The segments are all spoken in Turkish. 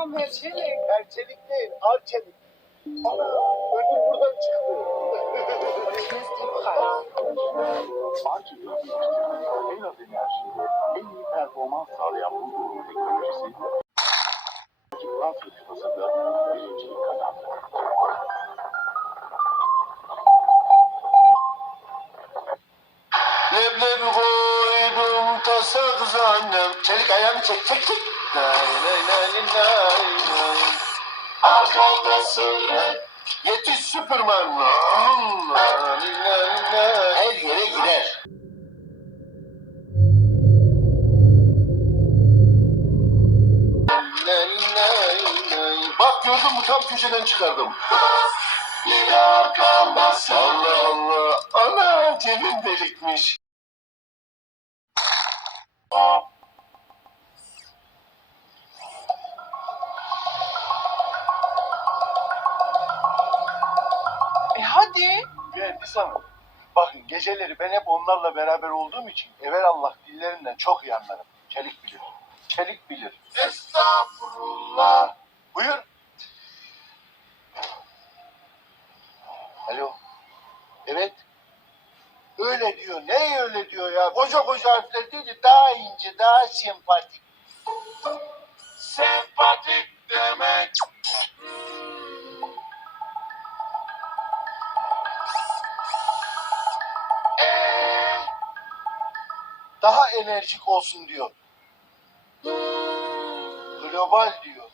Tam her şeyle. Erçelik değil, arçelik. Ana, ödül buradan çıktı. Arçelik en az enerjiyle en iyi performans sağlayan bu ürün teknolojisi Frans yarışmasında birincilik kazandı. Leblebi koydum tasa kızannem. Çelik ayağını çek, çek, çek. Arkandasın. Yetiş nay. Her yere gider. Bak gördün mü tam köşeden çıkardım. Allah Allah. Ana cebim delikmiş. Hadi. Mühendis hanım. Bakın geceleri ben hep onlarla beraber olduğum için Allah dillerinden çok iyi anlarım. Çelik bilir. Çelik bilir. Estağfurullah. Buyur. Alo. Evet. Öyle diyor. Ne öyle diyor ya? Koca koca harfler değil de daha ince, daha. Sempatik enerjik olsun diyor. Global diyor.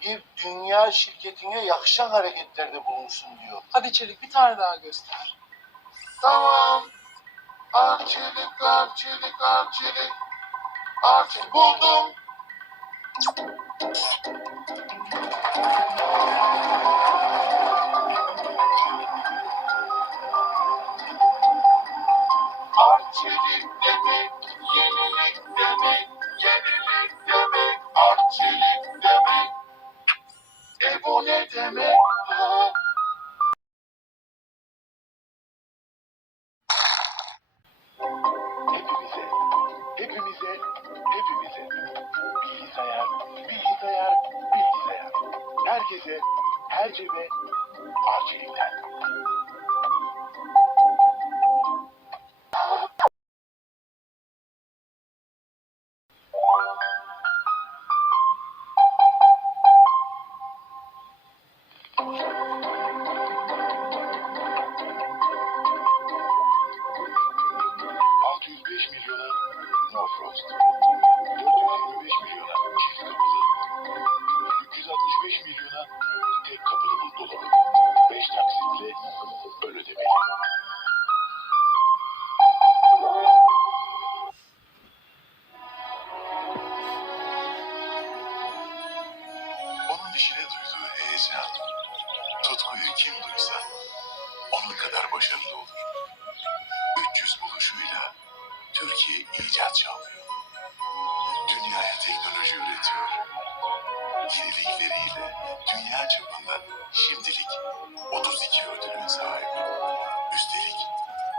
Bir dünya şirketine yakışan hareketlerde bulunsun diyor. Hadi Çelik bir tane daha göster. Tamam. Arçelik, arçelik, arçelik. Arçelik buldum. Arçelik Herkese, her cebe, Arçelik'ten. 32 ödülün sahibi. Üstelik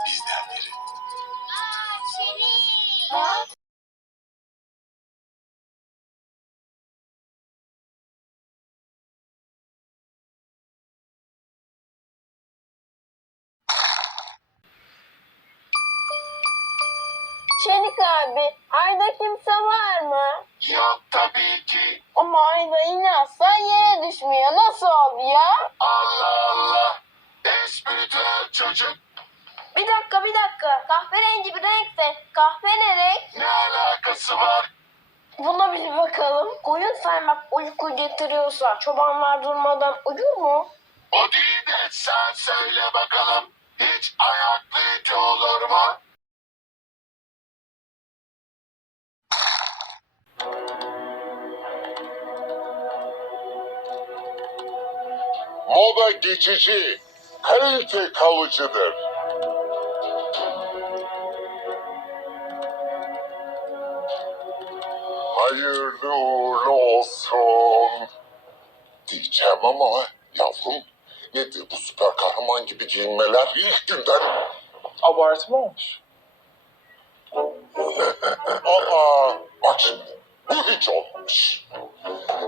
bizden biri. Çelik abi, Ayda kimse var mı? Yok tabii ki. Ama Ayda inersen yere düşmüyor. Nasıl oldu ya? Çocuk. Bir dakika bir dakika. Kahverengi bir renkse kahve ne renk? Ne alakası var? Buna bir bakalım. Koyun saymak uyku getiriyorsa çobanlar durmadan uyur mu? O değil de sen söyle bakalım. Hiç ayaklı iti olur mu? Moda geçici, kalite kalıcıdır. Hayırlı uğurlu olsun. Diyeceğim ama yavrum nedir bu süper kahraman gibi giyinmeler ilk günden? Abartı mı olmuş? Aa, bak şimdi bu hiç olmaz. yapmış.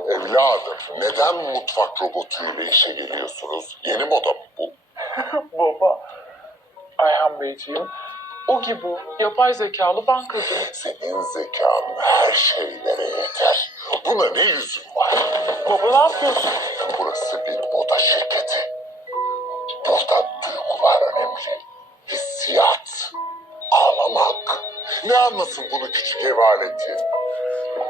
Evladım neden mutfak robotuyla işe geliyorsunuz? Yeni moda mı bu? Beyciğim. O gibi. Yapay zekalı bankacı. Senin zekan her şeylere yeter. Buna ne yüzün var? Baba ne yapıyorsun? Burası bir moda şirketi. Burada duygular önemli. Hissiyat, ağlamak. Ne anlasın bunu küçük ev aleti?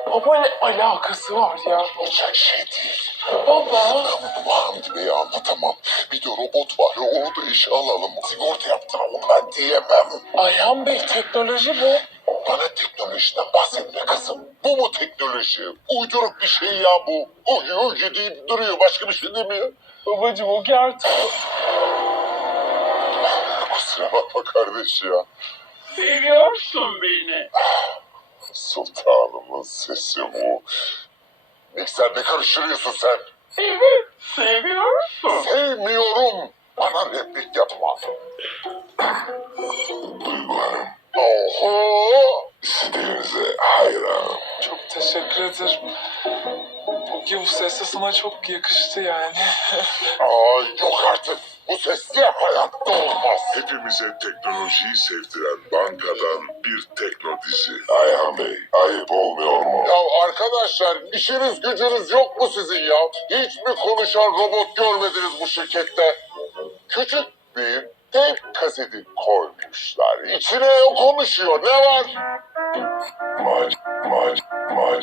Baba ne alakası var ya? Olacak şey değil. Baba. Hamdi Bey'e anlatamam. Bir de robot var. Onu da işe alalım. Sigorta yaptıralım ben diyemem. Ayhan Bey teknoloji bu. Bana teknolojiden bahsetme kızım. Bu mu teknoloji? Uyduruk bir şey ya bu. Uyu uyu deyip duruyor. Başka bir şey demiyor. Babacım o gerçek. Kusura bakma kardeş ya. Seviyorsun beni. Sultanımın sesi bu. Mikserde karıştırıyorsun sen. Evet. Seviyorsun. Sevmiyorum. Bana replik yapma. Duygularım Oho! stilinize hayranım. Çok teşekkür ederim. Bugün bu ses de sana çok yakıştı yani. Aa, yok artık. Bu sesle hayatta olmaz. Hepimize teknolojiyi sevdiren bankadan bir tekno dizi. Ayhan Bey, ayıp olmuyor mu? Ya arkadaşlar işiniz gücünüz yok mu sizin ya? Hiç mi konuşan robot görmediniz bu şirkette? Küçük bir teyp kaseti koymuşlar. İçine o konuşuyor. Ne var? Mac, mac, mac.